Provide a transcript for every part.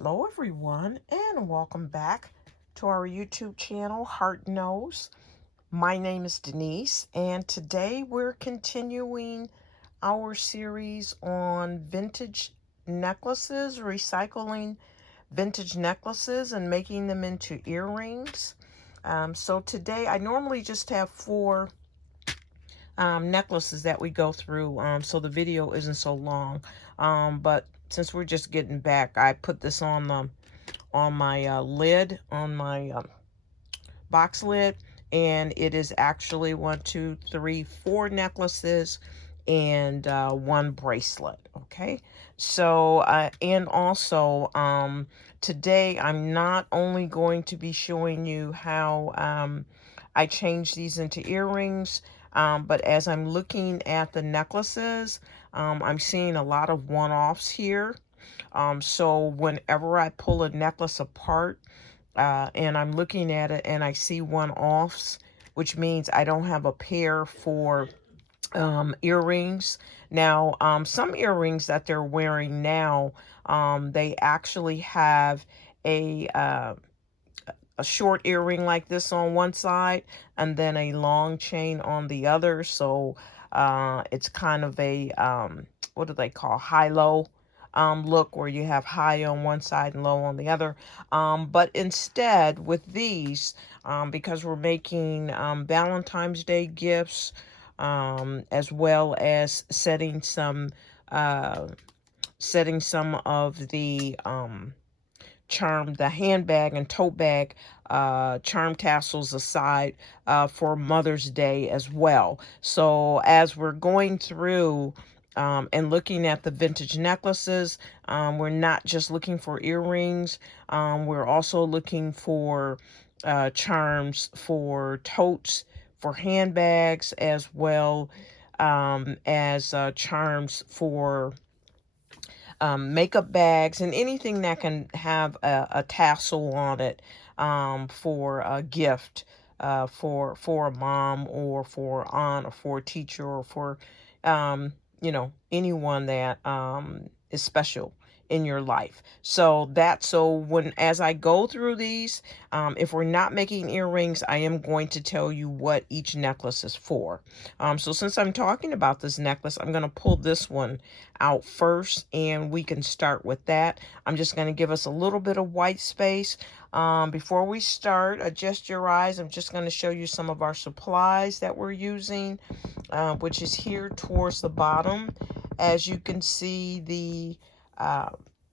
Hello everyone, and welcome back to our YouTube channel, Heart Knows. My name is Denise, and today we're continuing our series on vintage necklaces, recycling vintage necklaces and making them into earrings. So today I normally just have four necklaces that we go through, so the video isn't so long. But since we're just getting back, I put this on my lid, on my box lid, and it is actually 4 necklaces and one bracelet. Okay, so and also today I'm not only going to be showing you how I change these into earrings, but as I'm looking at the necklaces, I'm seeing a lot of one-offs here. So whenever I pull a necklace apart, and I'm looking at it and I see one-offs, which means I don't have a pair for earrings. Now, some earrings that they're wearing now, they actually have a uh, a short earring like this on one side and then a long chain on the other. So it's kind of a what do they call, high-low look, where you have high on one side and low on the other. But instead with these, because we're making Valentine's Day gifts, as well as setting some of the the handbag and tote bag charm tassels aside for Mother's Day as well. So as we're going through and looking at the vintage necklaces, we're not just looking for earrings. We're also looking for charms for totes, for handbags, as well as charms for makeup bags, and anything that can have a tassel on it, for a gift, for a mom or for aunt or for a teacher or for anyone that is special in your life. So when as I go through these, if we're not making earrings, I am going to tell you what each necklace is for. So since I'm talking about this necklace, I'm going to pull this one out first and we can start with that. I'm just going to give us a little bit of white space. Before we start, adjust your eyes. I'm just going to show you some of our supplies that we're using, which is here towards the bottom. As you can see, the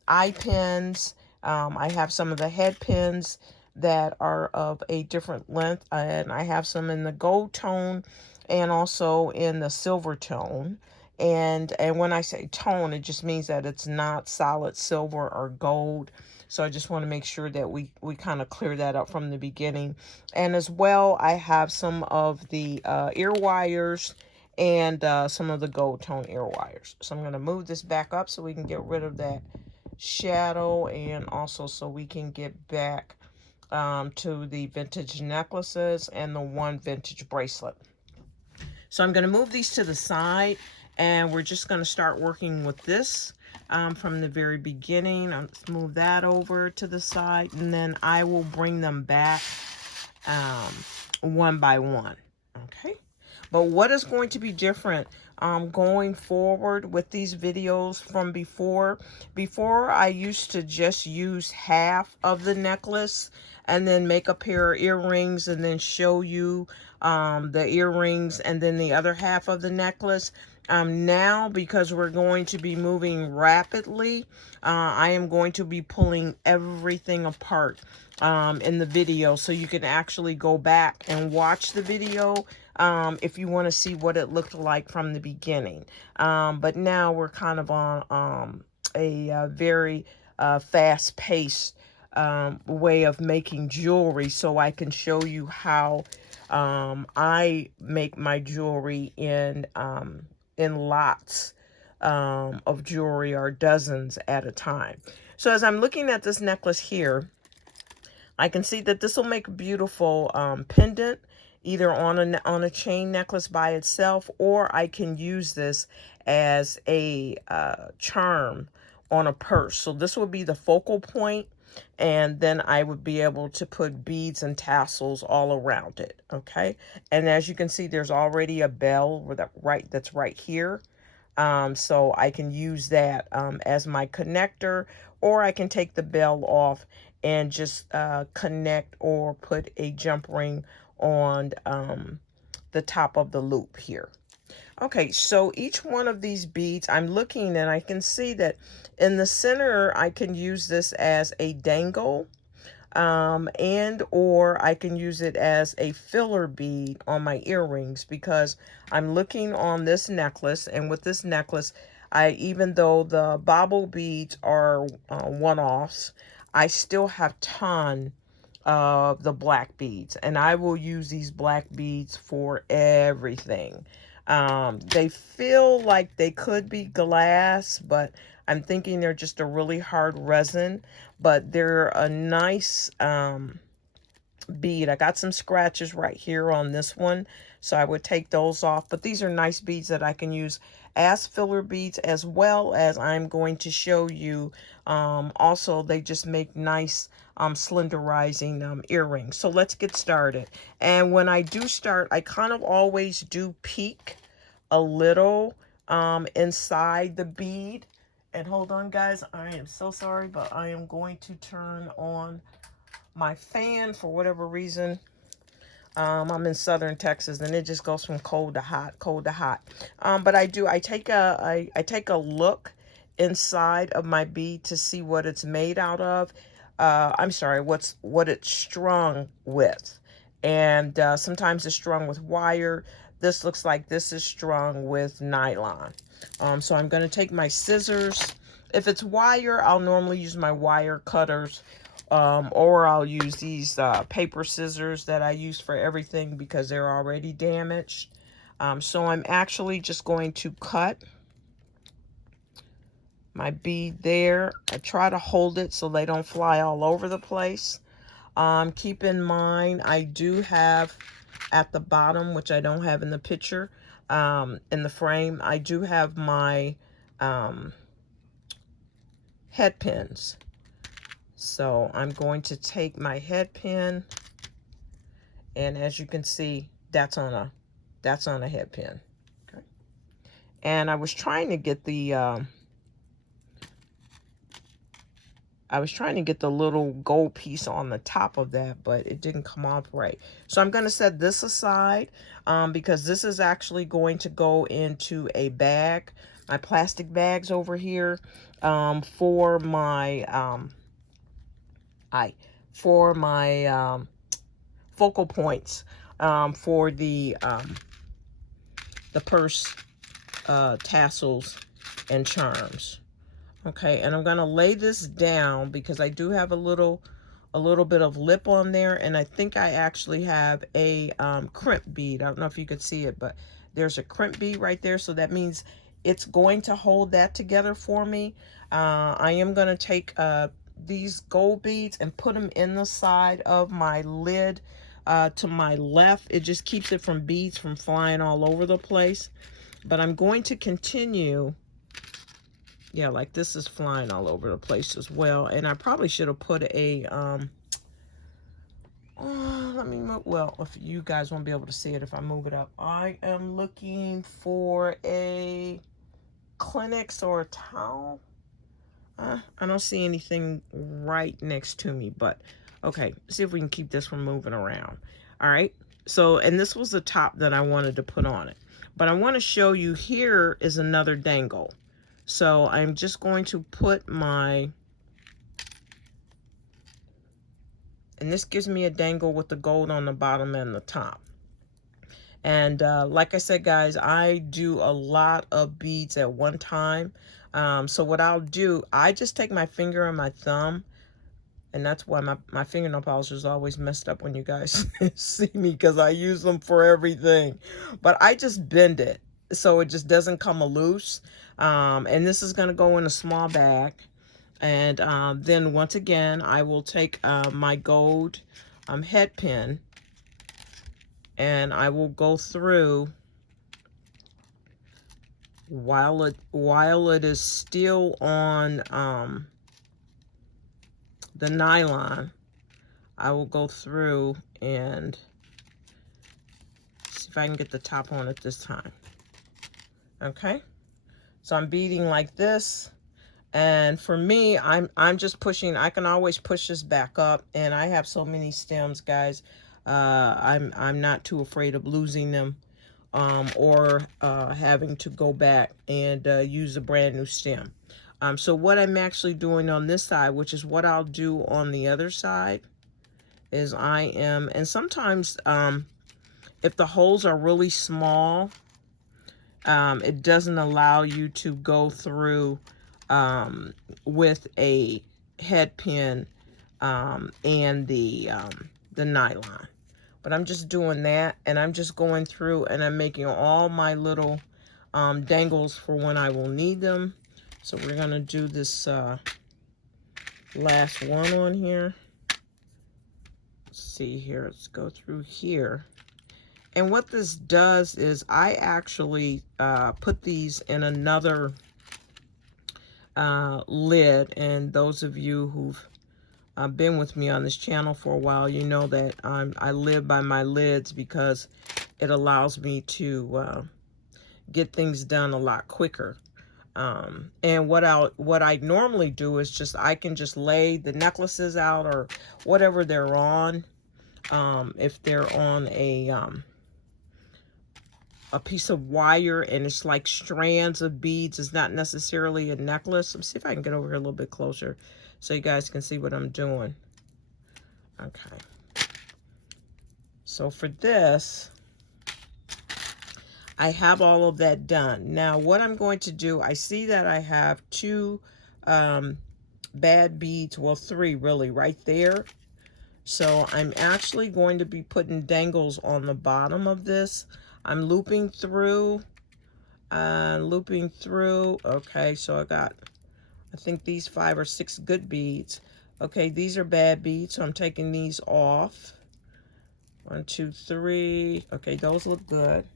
eye pins. I have some of the head pins that are of a different length, and I have some in the gold tone and also in the silver tone. And when I say tone, it just means that it's not solid silver or gold. So I just want to make sure that we kind of clear that up from the beginning. And as well, I have some of the ear wires and some of the gold tone ear wires. So I'm going to move this back up so we can get rid of that shadow, and also so we can get back to the vintage necklaces and the one vintage bracelet. So I'm going to move these to the side, and we're just going to start working with this from the very beginning. Let's move that over to the side, and then I will bring them back one by one. Okay. But what is going to be different going forward with these videos from before? Before, I used to just use half of the necklace and then make a pair of earrings and then show you the earrings and then the other half of the necklace. Now, because we're going to be moving rapidly, I am going to be pulling everything apart in the video, so you can actually go back and watch the video if you want to see what it looked like from the beginning. But now we're kind of on a very fast-paced way of making jewelry, so I can show you how I make my jewelry in lots of jewelry, or dozens at a time. So as I'm looking at this necklace here, I can see that this will make a beautiful pendant, either on a chain necklace by itself, or I can use this as a charm on a purse. So this would be the focal point, and then I would be able to put beads and tassels all around it. Okay, and as you can see, there's already a bell with that's right here. So I can use that as my connector, or I can take the bell off and just connect or put a jump ring on the top of the loop here. Okay, so each one of these beads, I'm looking and I can see that in the center, I can use this as a dangle, and or I can use it as a filler bead on my earrings, because I'm looking on this necklace, and with this necklace, even though the bobble beads are one-offs, I still have ton of the black beads, and I will use these black beads for everything. They feel like they could be glass, but I'm thinking they're just a really hard resin, but they're a nice bead. I got some scratches right here on this one, so I would take those off, but these are nice beads that I can use as filler beads, as well as I'm going to show you also they just make nice slenderizing earrings. So let's get started. And when I do start, I kind of always do peek a little inside the bead. And hold on, guys, I am so sorry, but I am going to turn on my fan for whatever reason. I'm in southern Texas, and it just goes from cold to hot, cold to hot. But I take a look inside of my bead to see what it's made out of. I'm sorry, what it's strung with. And sometimes it's strung with wire. This looks like this is strung with nylon. So I'm going to take my scissors. If it's wire, I'll normally use my wire cutters, or I'll use these paper scissors that I use for everything because they're already damaged. So I'm actually just going to cut my bead there. I try to hold it so they don't fly all over the place. Keep in mind, I do have at the bottom, which I don't have in the picture, in the frame, I do have my head pins. So I'm going to take my head pin, and as you can see, that's on a head pin. Okay. And I was trying to get the little gold piece on the top of that, but it didn't come off right. So I'm going to set this aside because this is actually going to go into a bag, my plastic bags over here, for my focal points, for the purse tassels and charms. Okay, and I'm going to lay this down because I do have a little bit of lip on there, and I think I actually have a crimp bead. I don't know if you could see it, but there's a crimp bead right there, so that means it's going to hold that together for me. I am going to take these gold beads and put them in the side of my lid to my left. It just keeps it from beads from flying all over the place. But I'm going to continue. Yeah, like this is flying all over the place as well. And I probably should have put a, let me move, well, if you guys won't be able to see it if I move it up. I am looking for a Kleenex or a towel. I don't see anything right next to me, but okay, see if we can keep this from moving around. All right, so, and this was the top that I wanted to put on it. But I want to show you, here is another dangle. So I'm just going to put my, and this gives me a dangle with the gold on the bottom and the top. And like I said, guys, I do a lot of beads at one time. So what I'll do, I just take my finger and my thumb, and that's why my fingernail polish is always messed up when you guys see me, because I use them for everything. But I just bend it so it just doesn't come loose. And this is going to go in a small bag. And then once again, I will take my gold head pin, and I will go through while it is still on the nylon, I will go through and see if I can get the top on it this time. Okay, so I'm beading like this, and for me, I'm just pushing. I can always push this back up, and I have so many stems, guys. I'm not too afraid of losing them, or having to go back and use a brand new stem. So what I'm actually doing on this side, which is what I'll do on the other side, is and sometimes if the holes are really small, it doesn't allow you to go through with a head pin and the nylon. But I'm just doing that, and I'm just going through and I'm making all my little dangles for when I will need them. So we're gonna do this last one on here. Let's see here, let's go through here. And what this does is I actually put these in another lid. And those of you who've been with me on this channel for a while, you know that I live by my lids because it allows me to get things done a lot quicker. And what I normally do is I can just lay the necklaces out or whatever they're on. If they're on a piece of wire and it's like strands of beads, it's not necessarily a necklace. Let's see if I can get over here a little bit closer so you guys can see what I'm doing. Okay. So for this, I have all of that done. Now what I'm going to do, I see that I have two bad beads, well, three really right there. So I'm actually going to be putting dangles on the bottom of this. I'm looping through. Okay, so I think these 5 or 6 good beads. Okay, these are bad beads, so I'm taking these off. 1, 2, 3. Okay, those look good.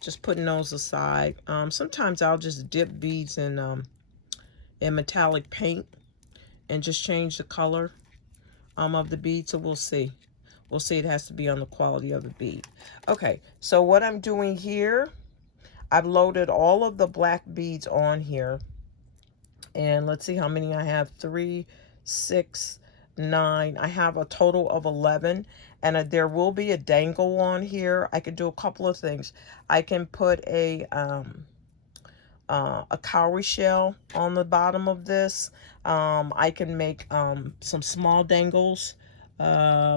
Just putting those aside. Sometimes I'll just dip beads in metallic paint and just change the color of the bead. So we'll see. We'll see. It has to be on the quality of the bead. Okay, so what I'm doing here, I've loaded all of the black beads on here. And let's see how many I have. 3, 6, 9. I have a total of 11. And there will be a dangle on here. I can do a couple of things. I can put a cowrie shell on the bottom of this. I can make some small dangles.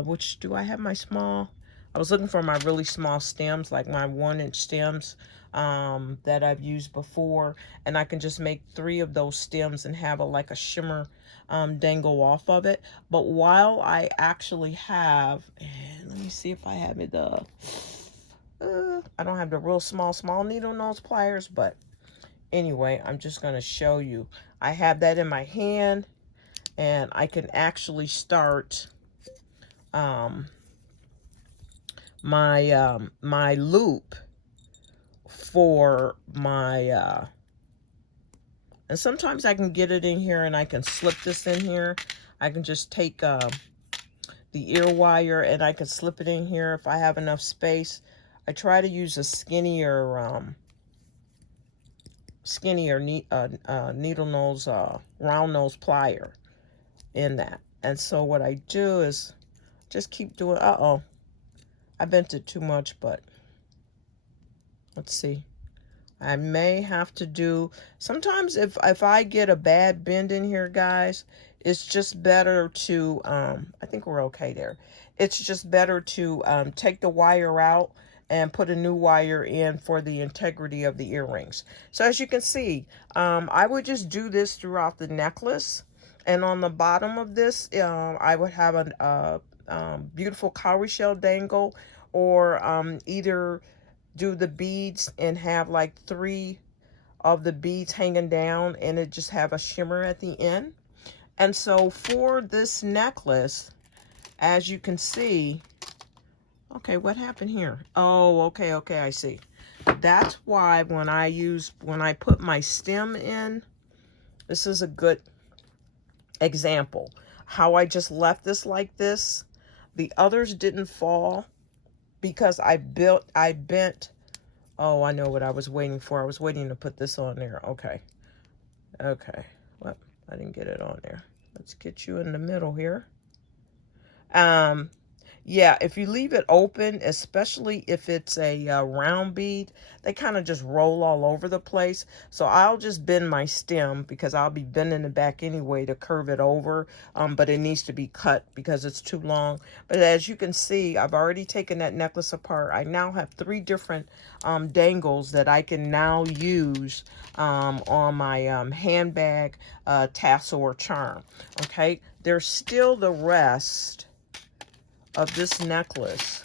Which, do I have my small? I was looking for my really small stems, like my 1-inch stems that I've used before. And I can just make 3 of those stems and have like a shimmer dangle off of it. But while I actually have, and let me see if I have it, I don't have the real small needle nose pliers, but anyway, I'm just going to show you. I have that in my hand, and I can actually start my loop for my and sometimes I can get it in here and I can slip this in here. I can just take the ear wire and I can slip it in here if I have enough space. I try to use a skinnier needle nose, round nose plier in that. And so what I do is just keep doing, I bent it too much, but let's see. I may have to do, sometimes if I get a bad bend in here, guys, it's just better to, I think we're okay there. It's just better to take the wire out and put a new wire in for the integrity of the earrings. So as you can see, I would just do this throughout the necklace. And on the bottom of this, I would have a beautiful cowrie shell dangle, or either do the beads and have like 3 of the beads hanging down and it just have a shimmer at the end. And so for this necklace, as you can see, okay, what happened here? Oh, okay, I see. That's why when I put my stem in, this is a good example. How I just left this like this. The others didn't fall because I bent. Oh, I know what I was waiting for. I was waiting to put this on there. Okay. Okay. Well, I didn't get it on there. Let's get you in the middle here. Yeah, if you leave it open, especially if it's a round bead, they kind of just roll all over the place. So I'll just bend my stem because I'll be bending it back anyway to curve it over. But it needs to be cut because it's too long. But as you can see, I've already taken that necklace apart. I now have 3 different dangles that I can now use on my handbag, tassel, or charm. Okay, there's still the rest of this necklace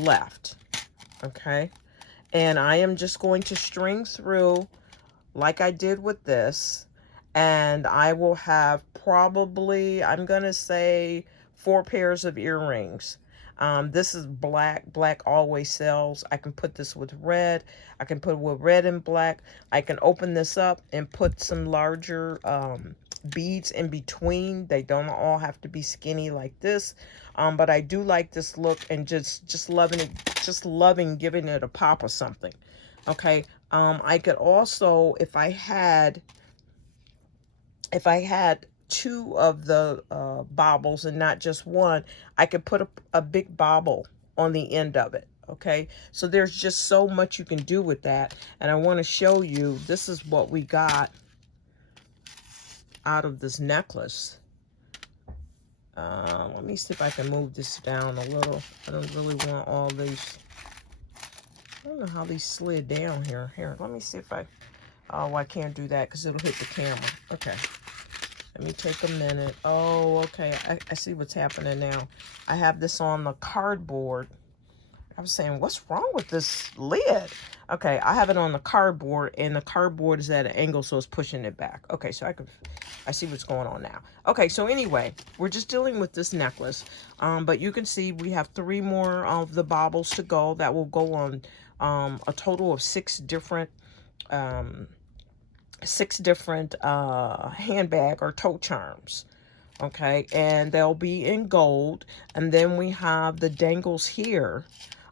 left. Okay, and I am just going to string through like I did with this, and I will have probably, I'm gonna say, 4 pairs of earrings. This is black. Black always sells. I can put this with red. I can put it with red and black. I can open this up and put some larger beads in between. They don't all have to be skinny like this. But I do like this look, and just loving it, just loving giving it a pop or something. Okay. I could also, if I had 2 of the baubles and not just one, I could put a big bauble on the end of it. Okay, so there's just so much you can do with that, and I want to show you, this is what we got out of this necklace. Let me see if I can move this down a little. I don't really want all these. I don't know how these slid down here. Here, let me see if I... Oh, I can't do that because it'll hit the camera. Okay. Let me take a minute. Oh, okay. I see what's happening now. I have this on the cardboard. I was saying, what's wrong with this lid? Okay, I have it on the cardboard, and the cardboard is at an angle, so it's pushing it back. Okay, so I see what's going on now. Okay, so anyway, we're just dealing with this necklace. But you can see we have 3 more of the baubles to go. That will go on a total of 6 different handbag or toe charms. Okay, and they'll be in gold. And then we have the dangles here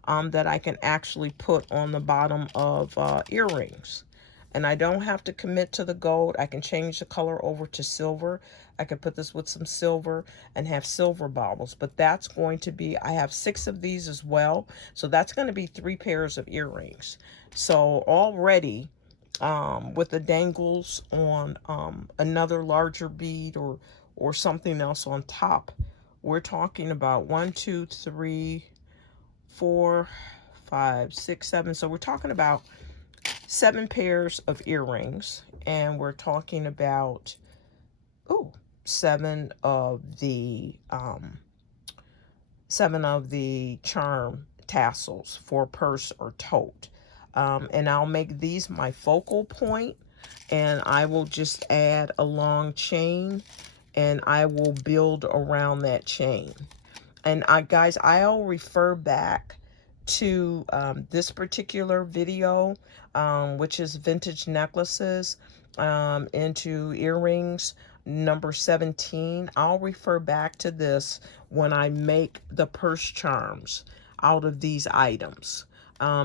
that I can actually put on the bottom of earrings. And I don't have to commit to the gold. I can change the color over to silver. I could put this with some silver and have silver baubles. But that's going to be, I have 6 of these as well. So that's going to be 3 pairs of earrings. So already, with the dangles on another larger bead or something else on top, we're talking about 1, 2, 3, 4, 5, 6, 7. So we're talking about 7 pairs of earrings, and we're talking about 7 of the charm tassels for purse or tote. And I'll make these my focal point, and I will just add a long chain, and I will build around that chain. And guys, I'll refer back to this particular video, which is vintage necklaces into earrings number 17. I'll refer back to this when I make the purse charms out of these items.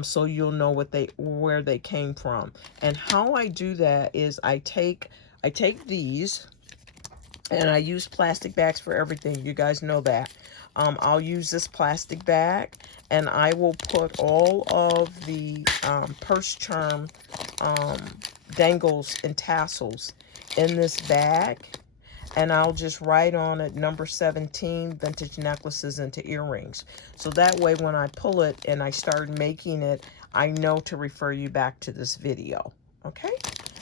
So you'll know where they came from. And how I do that is I take these, and I use plastic bags for everything. You guys know that. I'll use this plastic bag, and I will put all of the purse charm dangles and tassels in this bag, and I'll just write on it number 17, vintage necklaces into earrings. So that way when I pull it and I start making it, I know to refer you back to this video. Okay?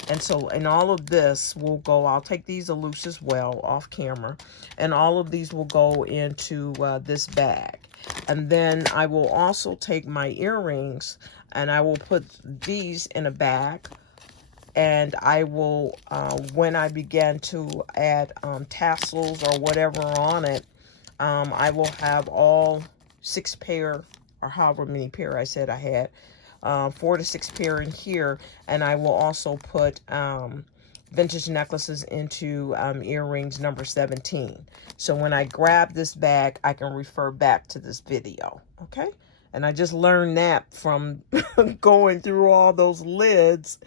And so, and all of this will go, I'll take these loose as well off camera, and all of these will go into this bag. And then I will also take my earrings, and I will put these in a bag, and I will, when I begin to add tassels or whatever on it, I will have all 6 pair, or however many pair I said I had, 4 to 6 pair in here, and I will also put vintage necklaces into earrings number 17. So when I grab this bag, I can refer back to this video, okay? And I just learned that from going through all those lids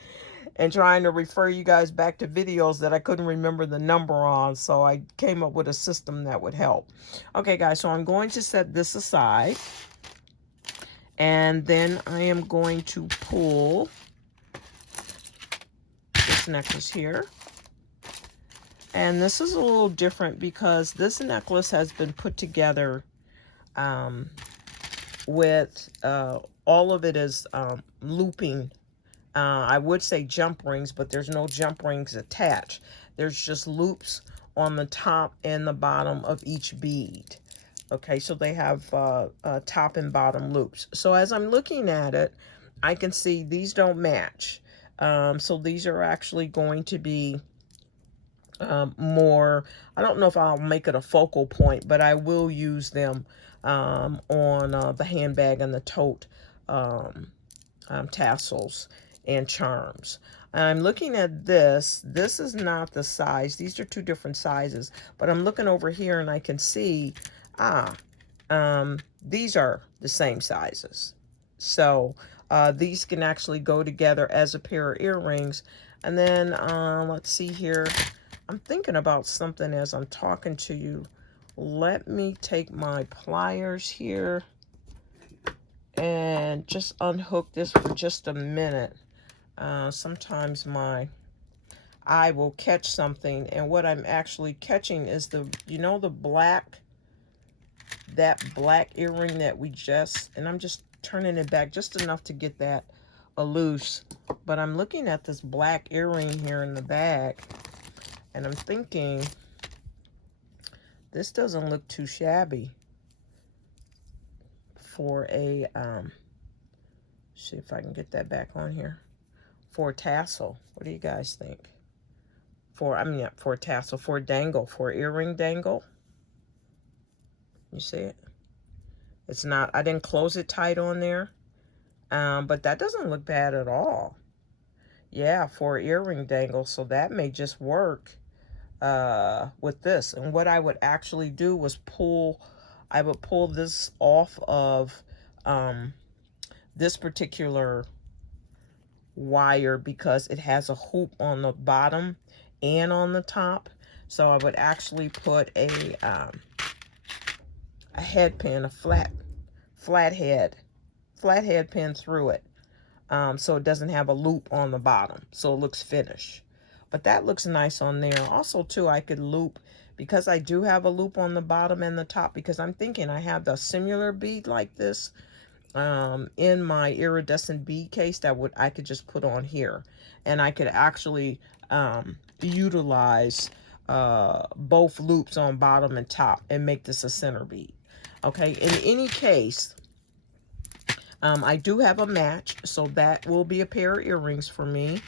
and trying to refer you guys back to videos that I couldn't remember the number on. So I came up with a system that would help. Okay, guys, so I'm going to set this aside. And then I am going to pull this necklace here. And this is a little different because this necklace has been put together with all of it is looping. I would say jump rings, but there's no jump rings attached. There's just loops on the top and the bottom of each bead. Okay, so they have top and bottom loops. So as I'm looking at it, I can see these don't match. So these are actually going to be more, I don't know if I'll make it a focal point, but I will use them on the handbag and the tote tassels and charms. I'm looking at this. This is not the size. These are two different sizes, but I'm looking over here and I can see, these are the same sizes. So these can actually go together as a pair of earrings. And then let's see here. I'm thinking about something as I'm talking to you. Let me take my pliers here and just unhook this for just a minute. Sometimes my eye will catch something, and what I'm actually catching is the, you know, the black, that black earring that we just, and I'm just turning it back just enough to get that loose. But I'm looking at this black earring here in the bag, and I'm thinking, this doesn't look too shabby for a, see if I can get that back on here, for a tassel. What do you guys think? For, I mean, for a tassel, for a dangle, for earring dangle. You see it? It's not, I didn't close it tight on there, but that doesn't look bad at all. Yeah, for earring dangle, so that may just work with this. And what I would actually do was pull, I would pull this off of this particular wire because it has a hoop on the bottom and on the top. So I would actually put a head pin, a flat head pin through it, so it doesn't have a loop on the bottom, so it looks finished. But that looks nice on there. Also too, I could loop, because I do have a loop on the bottom and the top, because I'm thinking I have the similar bead like this in my iridescent bead case that I could just put on here, and I could actually utilize both loops on bottom and top and make this a center bead. Okay, in any case, I do have a match, so that will be a pair of earrings for me.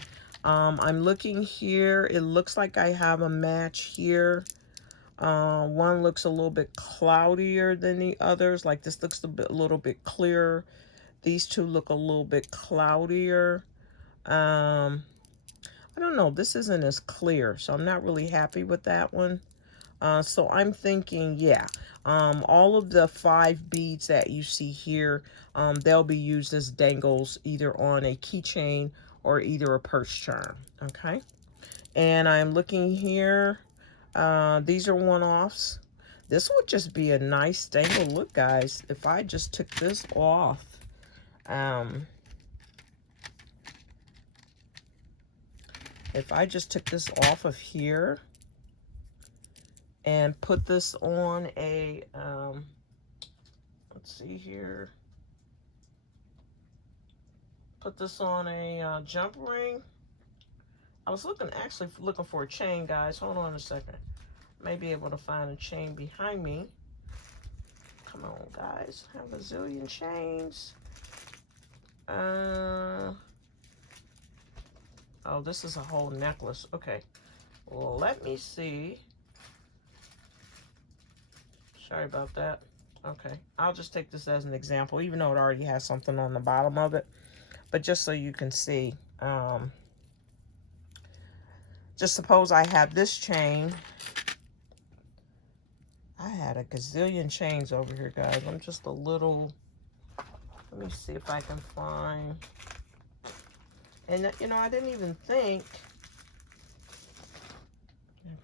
I'm looking here. It looks like I have a match here. One looks a little bit cloudier than the others. Like this looks a little bit clearer. These two look a little bit cloudier. I don't know. This isn't as clear, so I'm not really happy with that one. So I'm thinking, yeah, all of the 5 beads that you see here, they'll be used as dangles either on a keychain or either a purse charm, okay? And I'm looking here. These are one-offs. This would just be a nice dangle. Look, guys, if I just took this off, if I just took this off of here and put this on a, let's see here, put this on a jump ring. I was actually looking for a chain, guys. Hold on a second. May be able to find a chain behind me. Come on, guys. I have a zillion chains. Oh, this is a whole necklace. Okay. Well, let me see. Sorry about that. Okay. I'll just take this as an example, even though it already has something on the bottom of it. but just so you can see, just suppose I have this chain. I had a gazillion chains over here, guys. I'm just a little, let me see if I can find, and you know, I didn't even think,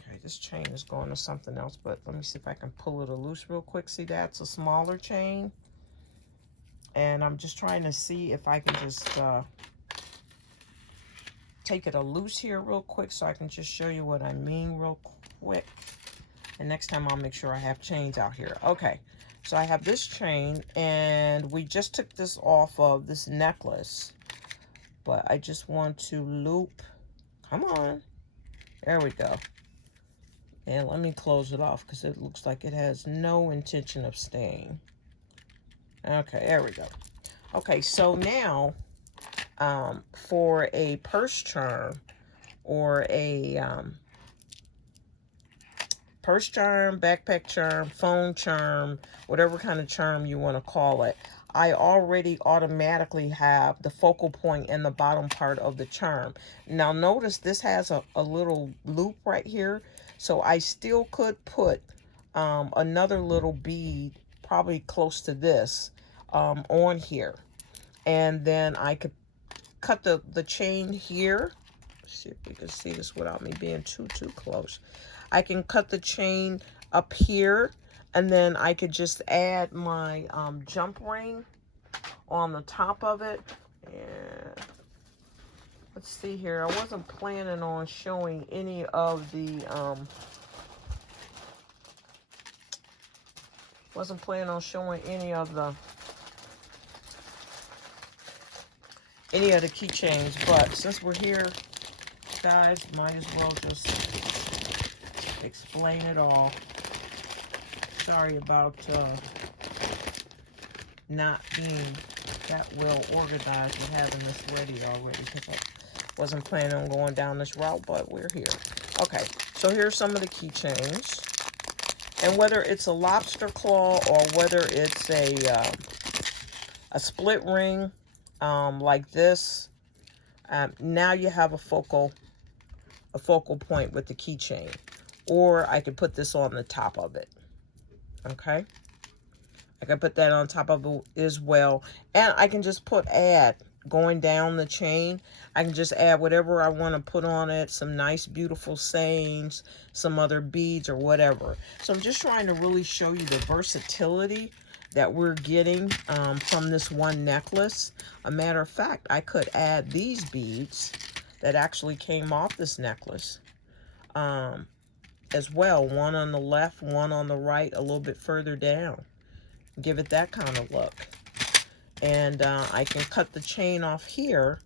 okay, this chain is going to something else, but let me see if I can pull it loose real quick. See, that's a smaller chain, and I'm just trying to see if I can just take it loose here real quick so I can just show you what I mean real quick. And next time I'll make sure I have chains out here. Okay, so I have this chain, and we just took this off of this necklace, but I just want to loop, come on, there we go. And let me close it off because it looks like it has no intention of staying. Okay, there we go. Okay, so now for a purse charm or a purse charm, backpack charm, phone charm, whatever kind of charm you want to call it, I already automatically have the focal point in the bottom part of the charm. Now notice this has a little loop right here, so I still could put another little bead, probably close to this, on here. And then I could cut the chain here. Let's see if we can see this without me being too close. I can cut the chain up here, and then I could just add my jump ring on the top of it. And let's see here. I wasn't planning on showing any of the keychains, but since we're here, guys, might as well just explain it all. Sorry about not being that well organized and having this ready already, because I wasn't planning on going down this route, but we're here. Okay, so here's some of the keychains, and whether it's a lobster claw or whether it's a split ring like this, now you have a focal point with the keychain. Or I could put this on the top of it. Okay, I can put that on top of it as well, and I can just add going down the chain. I can just add whatever I want to put on it, some nice beautiful sayings, some other beads or whatever. So I'm just trying to really show you the versatility that we're getting from this one necklace. A matter of fact, I could add these beads that actually came off this necklace as well. One on the left, one on the right, a little bit further down. Give it that kind of look. And I can cut the chain off here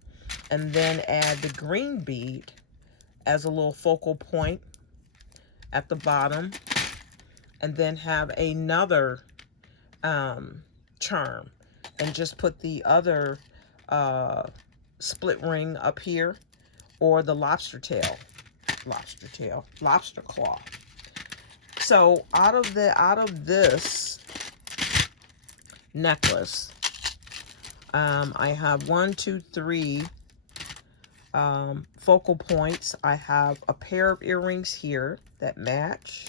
and then add the green bead as a little focal point at the bottom, and then have another charm and just put the other split ring up here, or the lobster claw. So out of this necklace, I have 1, 2, 3 focal points. I have a pair of earrings here that match.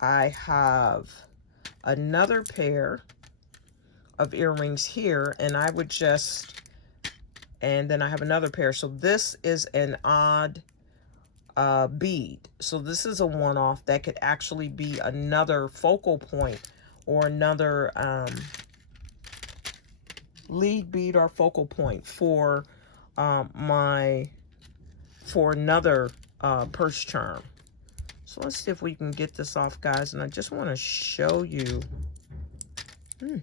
I have another pair of earrings here, and I would just, and then I have another pair. So this is an odd bead. So this is a one-off that could actually be another focal point or another lead bead or focal point for another purse charm. So let's see if we can get this off, guys. And I just want to show you. Let me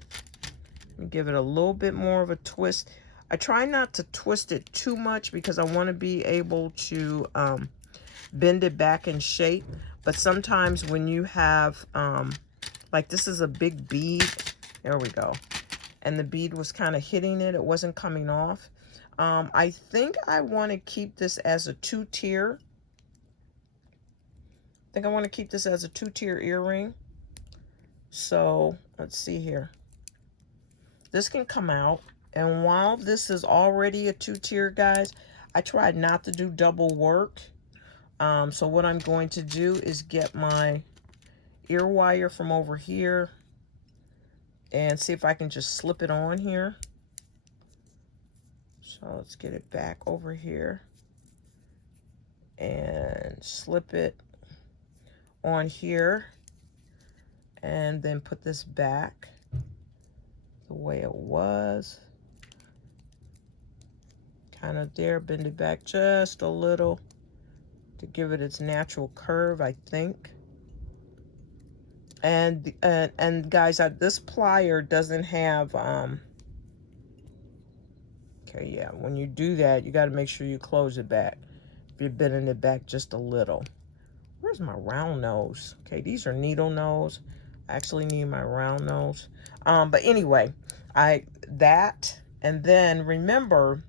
give it a little bit more of a twist. I try not to twist it too much because I want to be able to bend it back in shape. But sometimes when you have, like this is a big bead. There we go. And the bead was kind of hitting it. It wasn't coming off. I think I want to keep this as a two-tier. I think I want to keep this as a two-tier earring. So let's see here. This can come out. And while this is already a 2-tier, guys, I tried not to do double work. So what I'm going to do is get my ear wire from over here and see if I can just slip it on here. So let's get it back over here and slip it on here, and then put this back the way it was. Kind of there, bend it back just a little to give it its natural curve, I think. And guys, this plier doesn't have okay, yeah, when you do that, you got to make sure you close it back if you're bending it back just a little. Where's my round nose? Okay, these are needle nose. I actually need my round nose. But anyway, that, and then remember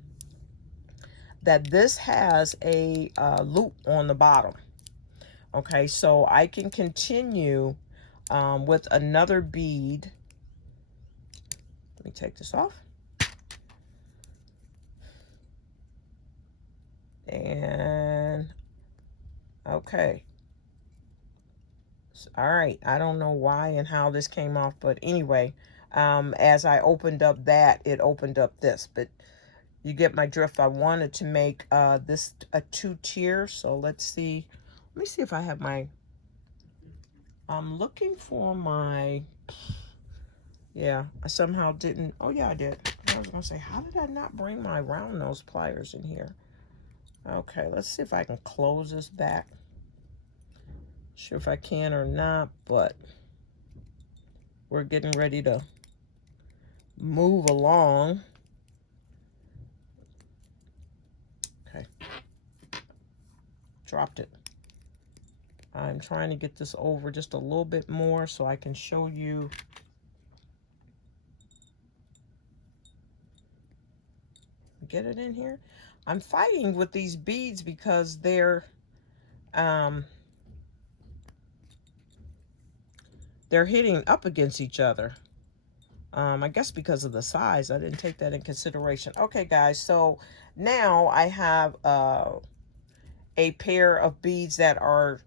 that this has a loop on the bottom. Okay, so I can continue with another bead. Let me take this off. And okay. All right, I don't know why and how this came off, but anyway, as I opened up that, it opened up this, but you get my drift. I wanted to make this a 2-tier, so let's see. Let me see if I have my, I'm looking for my, yeah, I somehow didn't, oh yeah, I did. I was gonna say, how did I not bring my round nose pliers in here? Okay, let's see if I can close this back. Sure if I can or not, but we're getting ready to move along. Okay, dropped it. I'm trying to get this over just a little bit more so I can show you. Get it in here. I'm fighting with these beads because they're hitting up against each other. I guess because of the size, I didn't take that in consideration. Okay, guys, so now I have a pair of beads that are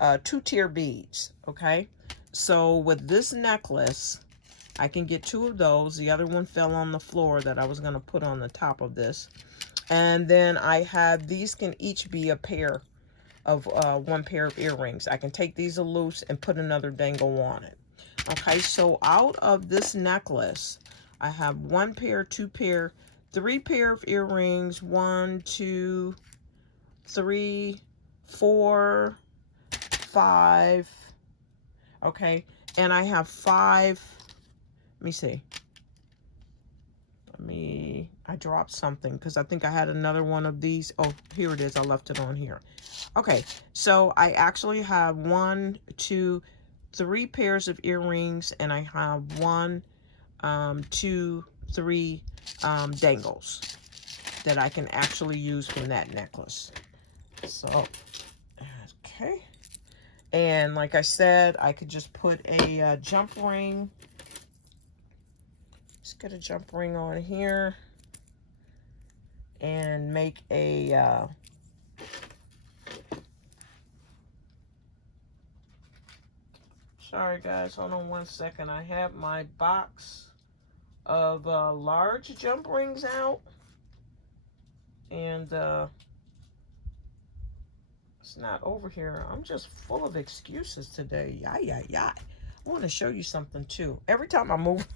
2-tier beads, okay? So with this necklace, I can get 2 of those. The other one fell on the floor that I was going to put on the top of this. And then I have, these can each be a pair of 1 pair of earrings. I can take these loose and put another dangle on it. Okay, so out of this necklace, I have 1 pair, 2 pair, 3 pair of earrings, 1, 2, 3, 4, 5. Okay, and I have 5. Let me see. I dropped something because I think I had another one of these. Oh, here it is. I left it on here. Okay, so I actually have 1, 2, 3 pairs of earrings, and I have 1, 2, 3 dangles that I can actually use from that necklace. So, okay. And like I said, I could just put a jump ring. Let's get a jump ring on here and make a sorry guys, hold on 1 second. I have my box of large jump rings out, and it's not over here. I'm just full of excuses today. I want to show you something too. Every time I move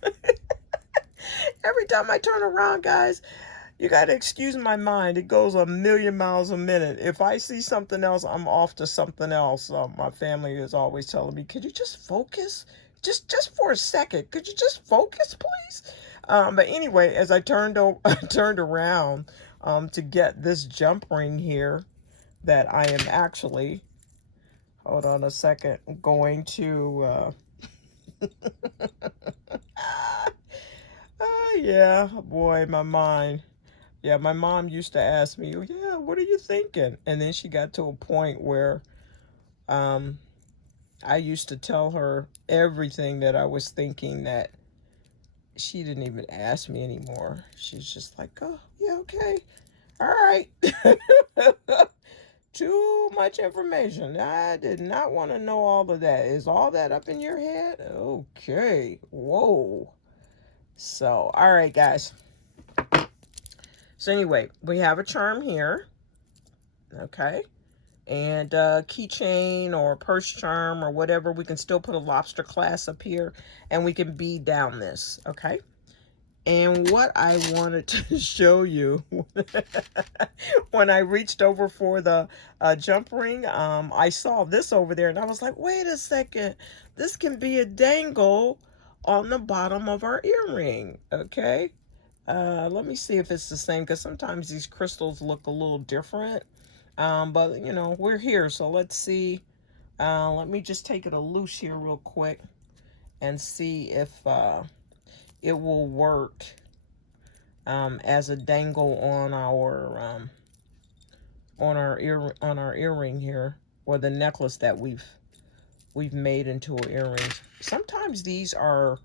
every time I turn around, guys, you got to excuse my mind. It goes a million miles a minute. If I see something else, I'm off to something else. My family is always telling me, could you just focus? Just for a second. Could you just focus, please? But anyway, as I turned around to get this jump ring here that I am actually, hold on a second, going to... yeah, boy, my mind. Yeah, my mom used to ask me, oh, yeah, what are you thinking? And then she got to a point where I used to tell her everything that I was thinking that she didn't even ask me anymore. She's just like, oh, yeah, okay. All right. Too much information. I did not want to know all of that. Is all that up in your head? Okay. Whoa. So, all right, guys. So anyway, we have a charm here. Okay. And keychain or purse charm or whatever. We can still put a lobster clasp up here, and we can bead down this. Okay. And what I wanted to show you when I reached over for the jump ring, I saw this over there and I was like, wait a second, this can be a dangle on the bottom of our earring. Okay. Let me see if it's the same, because sometimes these crystals look a little different. But you know, we're here, so let's see. Let me just take it a loose here real quick and see if it will work as a dangle on our earring here, or the necklace that we've made into an earring. Sometimes these are,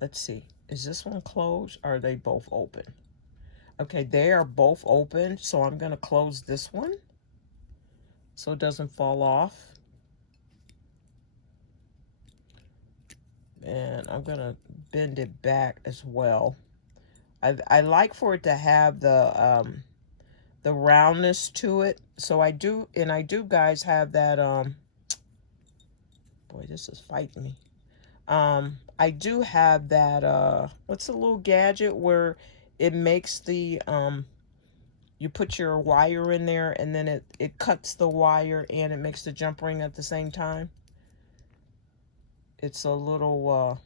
let's see, is this one closed? Or are they both open? Okay, they are both open, so I'm going to close this one so it doesn't fall off. And I'm going to bend it back as well. I like for it to have the roundness to it. So I do, guys, have that, boy, this is fighting me. I do have that, what's the little gadget where it makes the, you put your wire in there and then it cuts the wire and it makes the jump ring at the same time. It's a little,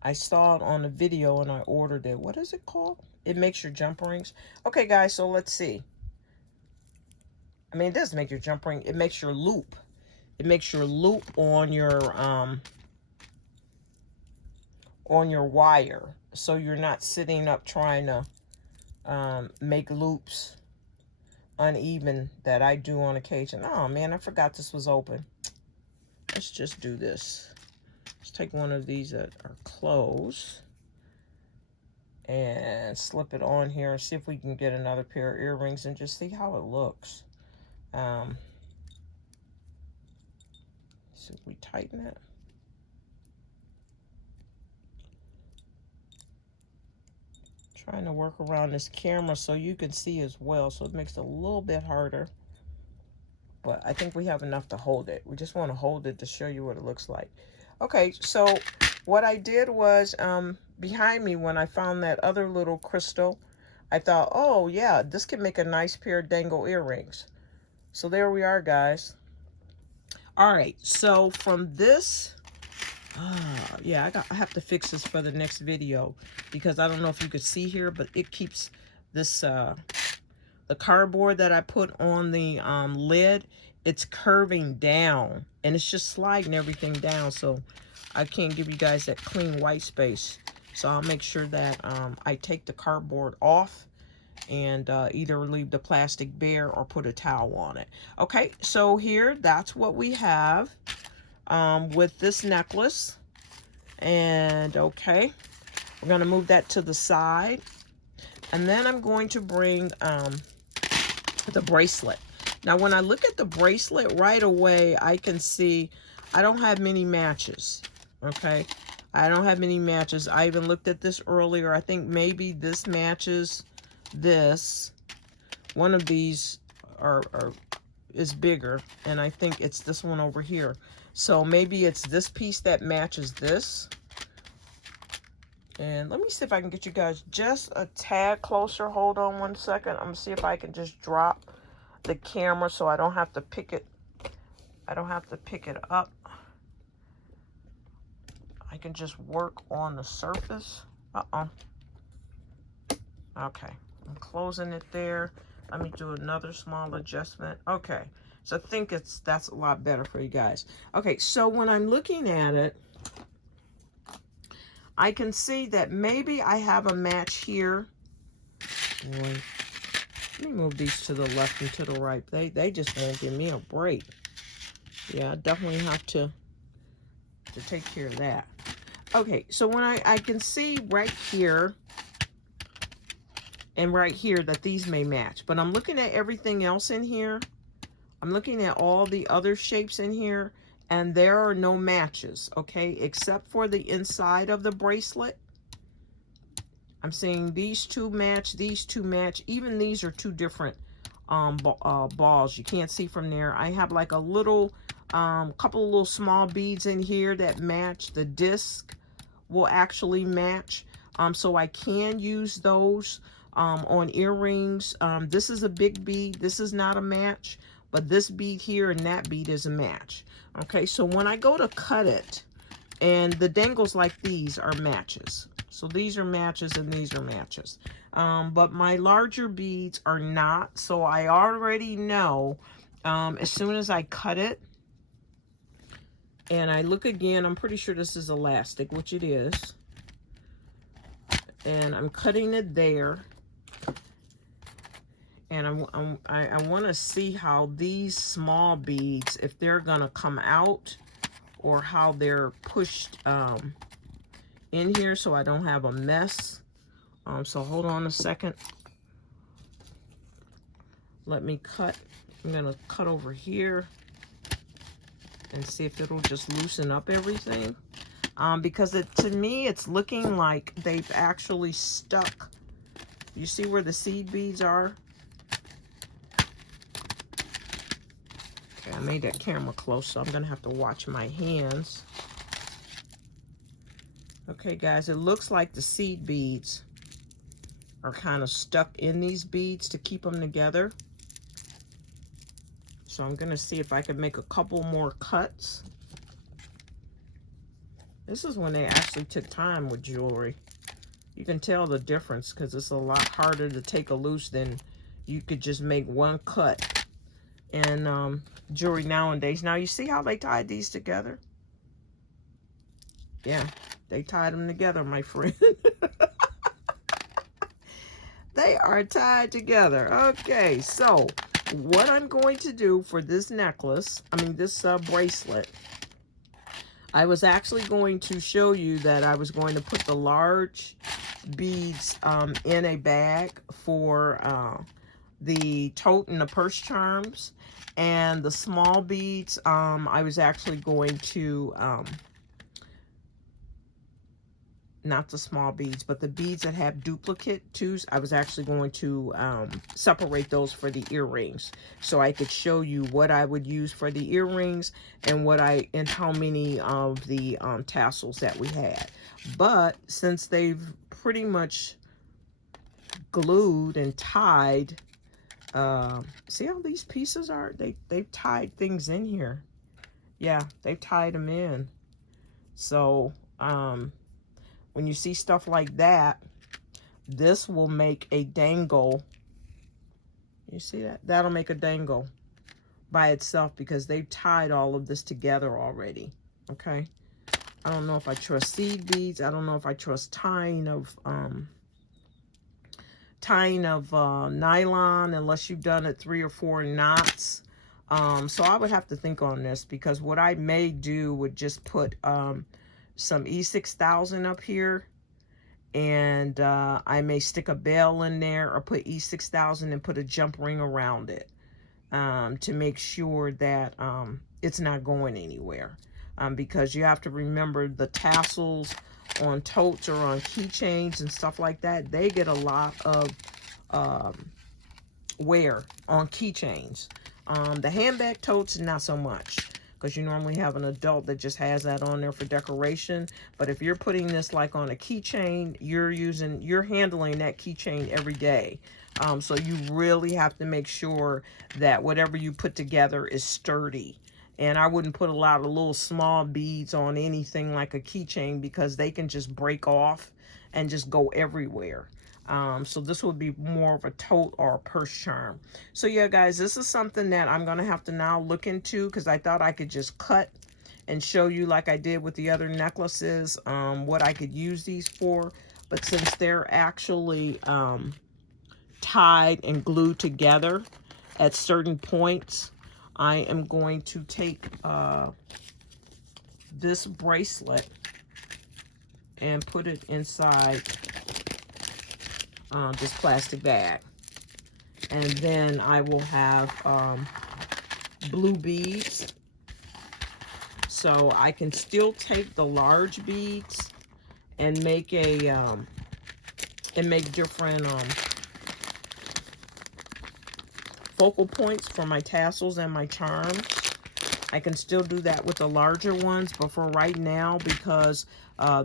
I saw it on a video and I ordered it. What is it called? It makes your jump rings. Okay, guys, so let's see. I mean, it does make your jump ring. It makes your loop. It makes your loop on your wire. So you're not sitting up trying to make loops uneven that I do on occasion. Oh, man, I forgot this was open. Let's just do this. Let's take one of these that are closed and slip it on here and see if we can get another pair of earrings and just see how it looks. See if we tighten it. Trying to work around this camera so you can see as well, so it makes it a little bit harder. But I think we have enough to hold it. We just want to hold it to show you what it looks like. Okay, so what I did was, behind me, when I found that other little crystal, I thought, oh yeah, this can make a nice pair of dangle earrings. So there we are, guys. All right, so from this, yeah, I have to fix this for the next video, because I don't know if you could see here, but it keeps this, the cardboard that I put on the lid, it's curving down and it's just sliding everything down. So I can't give you guys that clean white space. So I'll make sure that I take the cardboard off and either leave the plastic bare or put a towel on it. Okay, so here, that's what we have with this necklace. And okay, we're gonna move that to the side. And then I'm going to bring the bracelet. Now, when I look at the bracelet right away, I can see I don't have many matches. Okay, I don't have many matches. I even looked at this earlier. I think maybe this matches this. One of these is bigger, and I think it's this one over here. So maybe it's this piece that matches this. And let me see if I can get you guys just a tad closer. Hold on one second. I'm gonna see if I can just drop the camera so I don't have to pick it. I don't have to pick it up. I can just work on the surface. Okay, I'm closing it there. Let me do another small adjustment. Okay, so I think that's a lot better for you guys. Okay, so when I'm looking at it, I can see that maybe I have a match here. Boy, let me move these to the left and to the right. They just won't give me a break. Yeah, I definitely have to take care of that. Okay, so when I can see right here and right here that these may match, but I'm looking at everything else in here. I'm looking at all the other shapes in here, and there are no matches, okay, except for the inside of the bracelet. I'm seeing these two match, these two match. Even these are two different balls. You can't see from there. I have like a little, couple of little small beads in here that match. The disc will actually match. So I can use those on earrings. This is a big bead. This is not a match, but this bead here and that bead is a match. Okay, so when I go to cut it, and the dangles like these are matches. So these are matches and these are matches. But my larger beads are not. So I already know as soon as I cut it, and I look again, I'm pretty sure this is elastic, which it is. And I'm cutting it there. And I want to see how these small beads, if they're going to come out, or how they're pushed in here so I don't have a mess. So hold on a second. Let me cut. I'm going to cut over here and see if it'll just loosen up everything. Because to me, it's looking like they've actually stuck. You see where the seed beads are? Okay, I made that camera close, so I'm going to have to watch my hands. Okay, guys, it looks like the seed beads are kind of stuck in these beads to keep them together. So I'm going to see if I can make a couple more cuts. This is when they actually took time with jewelry. You can tell the difference because it's a lot harder to take a loose than you could just make one cut in jewelry nowadays. Now, you see how they tied these together? Yeah, they tied them together, my friend. They are tied together. Okay, so what I'm going to do for this necklace, this bracelet, I was actually going to show you that I was going to put the large beads in a bag for the tote and the purse charms, and the small beads I was actually going to not the small beads, but the beads that have duplicate twos, I was actually going to separate those for the earrings, so I could show you what I would use for the earrings and how many of the tassels that we had. But since they've pretty much glued and tied, see how these pieces are? They've tied things in here. Yeah, they've tied them in. So when you see stuff like that, this will make a dangle. You see that? That'll make a dangle by itself because they've tied all of this together already. Okay. I don't know if I trust seed beads. I don't know if I trust tying of nylon unless you've done it 3 or 4 knots. So I would have to think on this, because what I may do would just put some E6000 up here, and I may stick a bell in there or put E6000 and put a jump ring around it to make sure that it's not going anywhere, because you have to remember the tassels on totes or on keychains and stuff like that, they get a lot of wear on keychains. The handbag totes, not so much, because you normally have an adult that just has that on there for decoration. But if you're putting this like on a keychain, you're handling that keychain every day. So you really have to make sure that whatever you put together is sturdy. And I wouldn't put a lot of little small beads on anything like a keychain, because they can just break off and just go everywhere. So this would be more of a tote or a purse charm. So yeah, guys, this is something that I'm going to have to now look into, because I thought I could just cut and show you like I did with the other necklaces, what I could use these for. But since they're actually tied and glued together at certain points, I am going to take this bracelet and put it inside this plastic bag. And then I will have blue beads. So I can still take the large beads and make a different focal points for my tassels and my charms. I can still do that with the larger ones, but for right now, because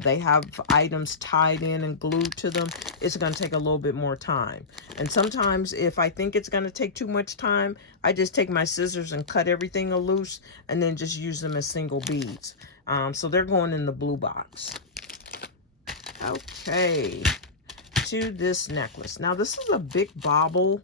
they have items tied in and glued to them, it's going to take a little bit more time. And sometimes if I think it's going to take too much time, I just take my scissors and cut everything loose and then just use them as single beads. So they're going in the blue box. Okay, to this necklace. Now this is a big bauble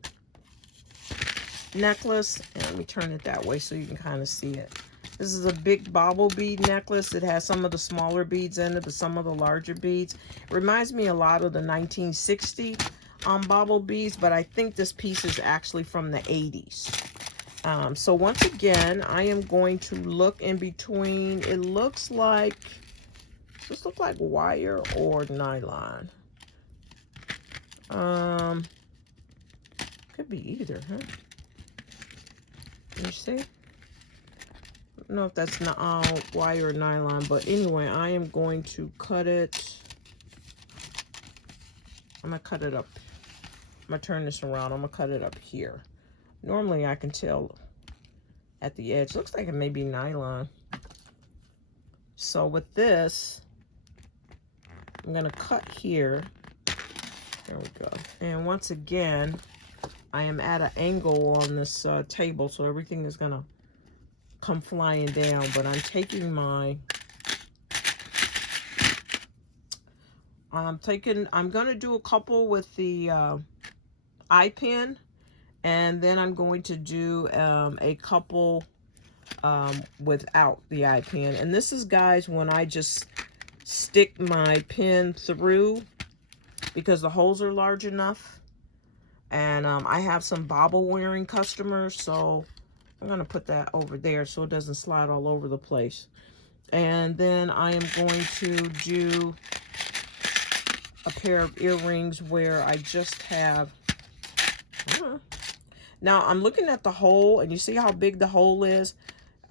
necklace, and let me turn it that way so you can kind of see it. This is a big bauble bead necklace. It has some of the smaller beads in it, but some of the larger beads. It reminds me a lot of the 1960 bauble beads, but I think this piece is actually from the 80s. So once again, I am going to look in between. It looks like, does this look like wire or nylon? Could be either, huh? You see? I don't know if that's not wire or nylon, but anyway, I am going to cut it. I'm gonna cut it up. I'm gonna turn this around. I'm gonna cut it up here. Normally I can tell at the edge. Looks like it may be nylon. So with this, I'm gonna cut here. There we go. And once again, I am at an angle on this table, so everything is gonna come flying down, but I'm taking my, I'm gonna do a couple with the eye pin, and then I'm going to do a couple without the eye pin. And this is, guys, when I just stick my pin through, because the holes are large enough. And I have some bauble wearing customers, so I'm going to put that over there so it doesn't slide all over the place. And then I am going to do a pair of earrings where I just have, now I'm looking at the hole, and you see how big the hole is?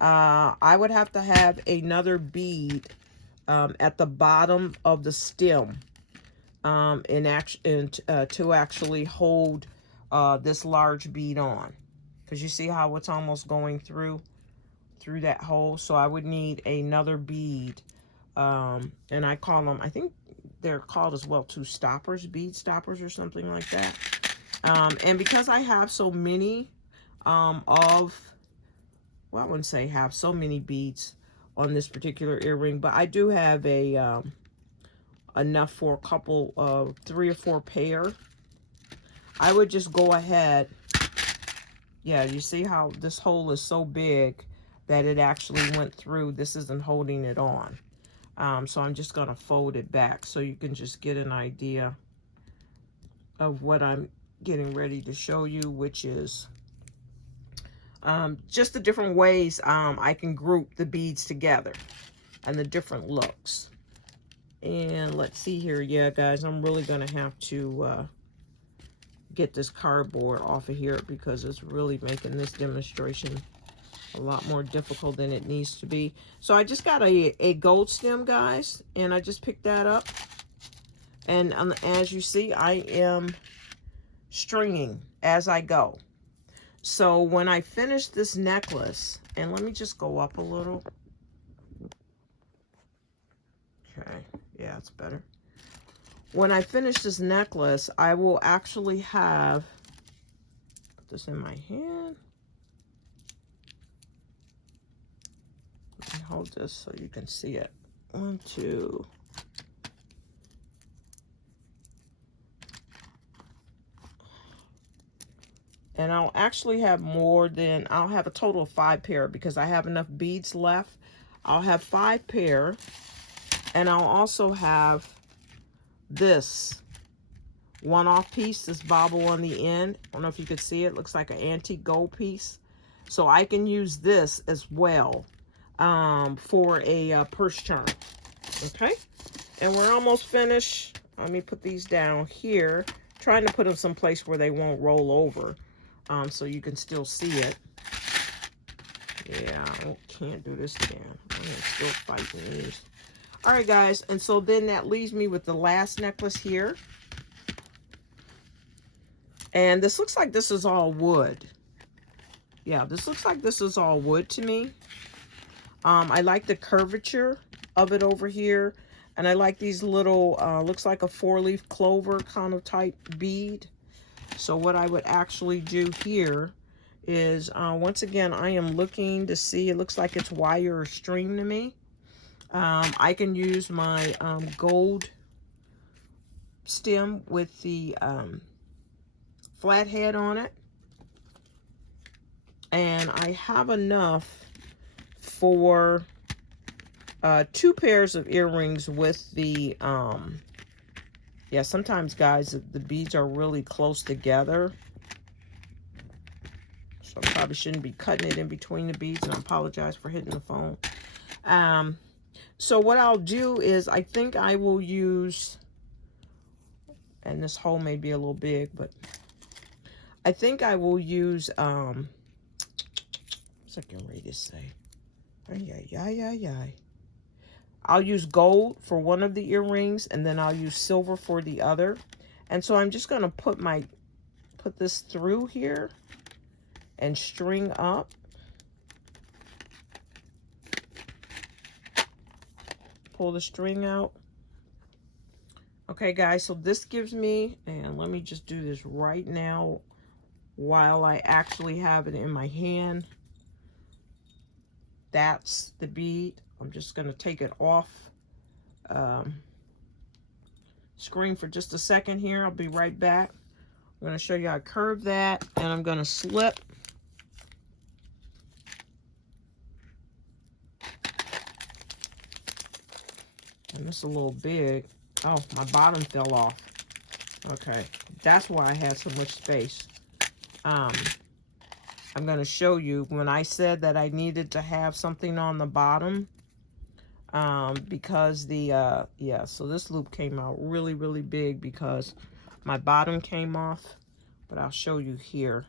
I would have to have another bead at the bottom of the stem to actually hold this large bead on, because you see how it's almost going through that hole. So I would need another bead, and I call them, I think they're called as well too, stoppers, bead stoppers or something like that. And because I have so many well, I wouldn't say have so many beads on this particular earring, but I do have a enough for a couple of 3 or 4 pair. I would just go ahead. Yeah, you see how this hole is so big that it actually went through. This isn't holding it on. So I'm just gonna fold it back so you can just get an idea of what I'm getting ready to show you, which is just the different ways I can group the beads together and the different looks. And let's see here. Yeah, guys, I'm really going to have to get this cardboard off of here, because it's really making this demonstration a lot more difficult than it needs to be. So I just got a gold stem, guys, and I just picked that up. And as you see, I am stringing as I go. So when I finish this necklace, and let me just go up a little. Okay. Yeah, it's better. When I finish this necklace, I will actually have, put this in my hand. Let me hold this so you can see it. 1, 2. And I'll actually have more than, I'll have a total of 5 pair, because I have enough beads left. I'll have 5 pair. And I'll also have this one-off piece, this bauble on the end. I don't know if you could see it. Looks like an antique gold piece. So I can use this as well for a purse charm. Okay? And we're almost finished. Let me put these down here. Trying to put them someplace where they won't roll over, so you can still see it. Yeah, I can't do this again. I'm still fighting these. All right, guys, and so then that leaves me with the last necklace here. And this looks like this is all wood. Yeah, this looks like this is all wood to me. I like the curvature of it over here. And I like these little, looks like a 4-leaf clover kind of type bead. So what I would actually do here is, once again, I am looking to see, it looks like it's wire or string to me. I can use my gold stem with the flathead on it. And I have enough for 2 pairs of earrings with the, yeah, sometimes, guys, the beads are really close together. So I probably shouldn't be cutting it in between the beads, and I apologize for hitting the phone. So what I'll do is, I think I will use, and this hole may be a little big, but I think I will use, what's I getting ready to say? I'll use gold for one of the earrings, and then I'll use silver for the other. And so I'm just going to put this through here and string up. Pull the string out. Okay, guys, so this gives me, and let me just do this right now while I actually have it in my hand. That's the bead. I'm just going to take it off screen for just a second here. I'll be right back. I'm going to show you how to curve that, and I'm going to slip. And this is a little big. Oh, my bottom fell off. Okay, that's why I had so much space. I'm going to show you when I said that I needed to have something on the bottom, because the, yeah, so this loop came out really, really big because my bottom came off, but I'll show you here.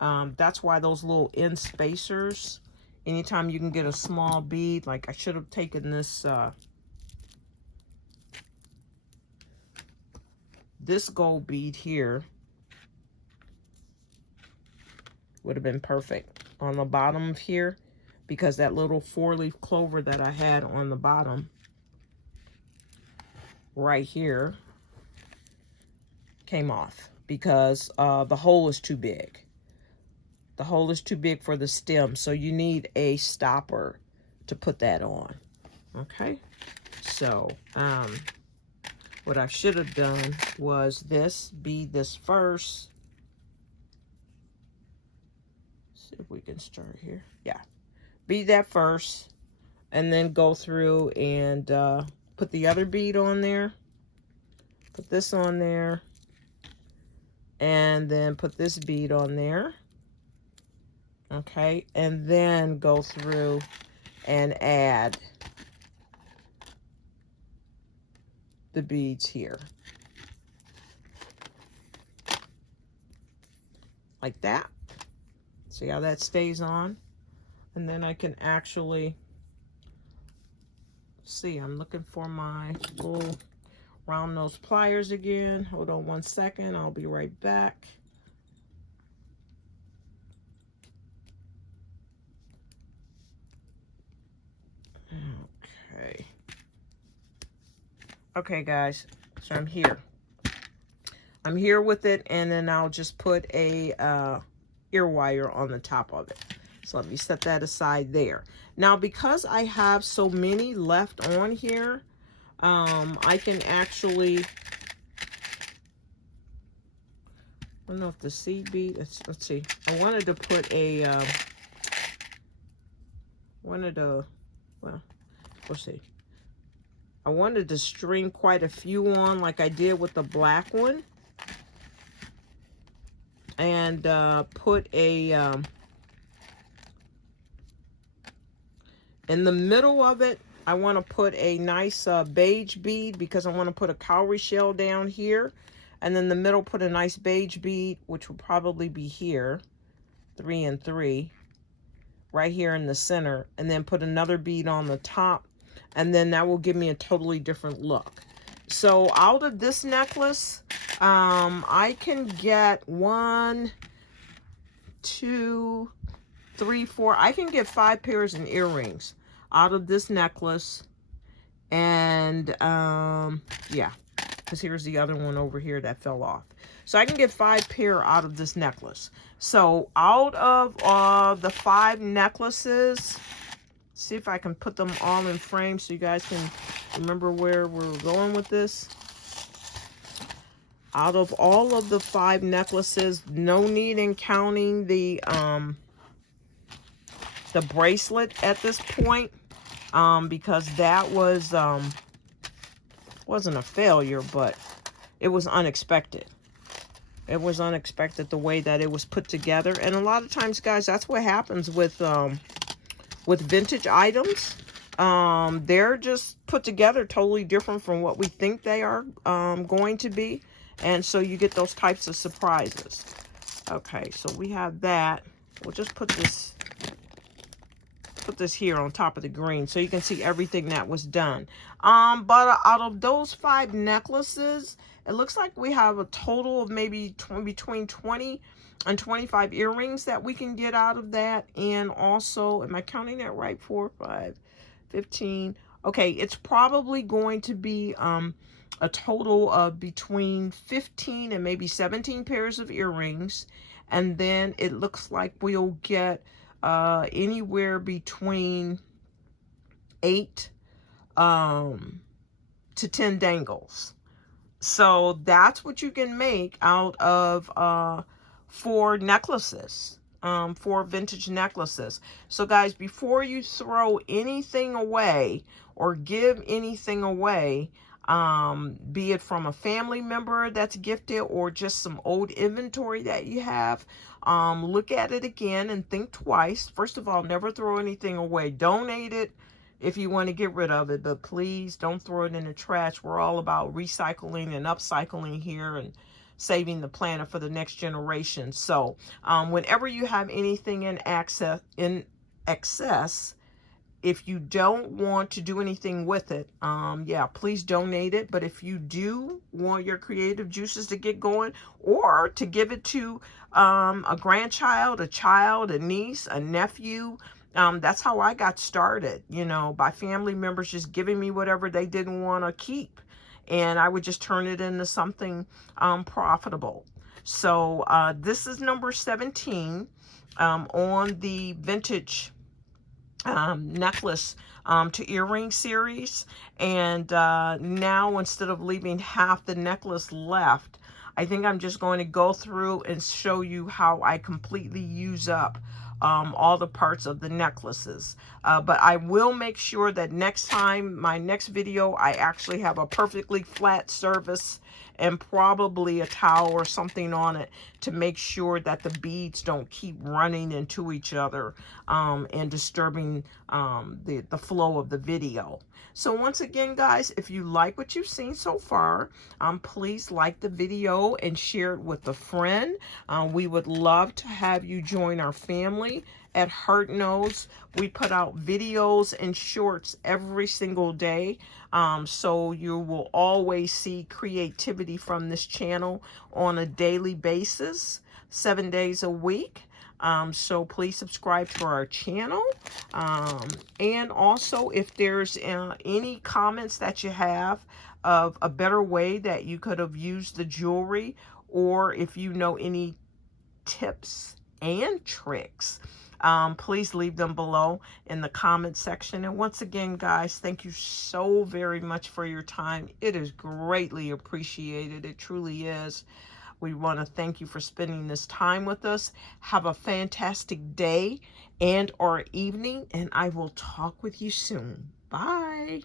That's why those little end spacers, anytime you can get a small bead, like I should have taken this, this gold bead here would have been perfect on the bottom of here, because that little 4-leaf clover that I had on the bottom right here came off because the hole is too big. The hole is too big for the stem, so you need a stopper to put that on. Okay, so what I should have done was bead this first. See if we can start here. Yeah, bead that first, and then go through and put the other bead on there. Put this on there, and then put this bead on there. Okay, and then go through and add the beads here. Like that. See how that stays on? And then I can actually see, I'm looking for my little round nose pliers again. Hold on one second, I'll be right back. Okay. Okay, guys, so I'm here. I'm here with it, and then I'll just put a ear wire on the top of it. So let me set that aside there. Now, because I have so many left on here, I can actually, I don't know if the seed bead, let's see. I wanted to put a, well, let's see. I wanted to string quite a few on like I did with the black one. And put a, in the middle of it, I want to put a nice beige bead because I want to put a cowrie shell down here. And then the middle, put a nice beige bead, which will probably be here, 3 and 3, right here in the center. And then put another bead on the top. And then that will give me a totally different look. So out of this necklace, I can get 1, 2, 3, 4. I can get 5 pairs of earrings out of this necklace. And yeah, because here's the other one over here that fell off. So I can get 5 pair out of this necklace. So out of the 5 necklaces, see if I can put them all in frame so you guys can remember where we're going with this. Out of all of the 5 necklaces, no need in counting the bracelet at this point, because that was wasn't a failure, but it was unexpected. It was unexpected the way that it was put together. And a lot of times, guys, that's what happens with vintage items. They're just put together totally different from what we think they are going to be. And so you get those types of surprises. Okay, so we have that. We'll just put this here on top of the green so you can see everything that was done. But out of those 5 necklaces, it looks like we have a total of maybe between 20 and 25 earrings that we can get out of that. And also, am I counting that right? 4, 5, 15. Okay, it's probably going to be a total of between 15 and maybe 17 pairs of earrings. And then it looks like we'll get anywhere between 8 to 10 dangles. So that's what you can make out of 4 necklaces, 4 vintage necklaces. So guys, before you throw anything away or give anything away, be it from a family member that's gifted or just some old inventory that you have, look at it again and think twice. First of all, never throw anything away. Donate it if you want to get rid of it, but please don't throw it in the trash. We're all about recycling and upcycling here and saving the planet for the next generation. So whenever you have anything in excess, if you don't want to do anything with it, yeah, please donate it. But if you do want your creative juices to get going, or to give it to a grandchild, a child, a niece, a nephew, that's how I got started, you know, by family members just giving me whatever they didn't want to keep. And I would just turn it into something profitable. So this is number 17 on the vintage necklace to earring series. And now, instead of leaving half the necklace left, I think I'm just going to go through and show you how I completely use up all the parts of the necklaces. But I will make sure that next time, my next video, I actually have a perfectly flat surface and probably a towel or something on it to make sure that the beads don't keep running into each other and disturbing the flow of the video. So once again, guys, if you like what you've seen so far, please like the video and share it with a friend. We would love to have you join our family at Heart Knows. We put out videos and shorts every single day. So you will always see creativity from this channel on a daily basis, 7 days a week. So please subscribe to our channel. And also, if there's any comments that you have of a better way that you could have used the jewelry, or if you know any tips and tricks, please leave them below in the comment section. And once again, guys, thank you so very much for your time. It is greatly appreciated. It truly is. We want to thank you for spending this time with us. Have a fantastic day and or evening, and I will talk with you soon. Bye.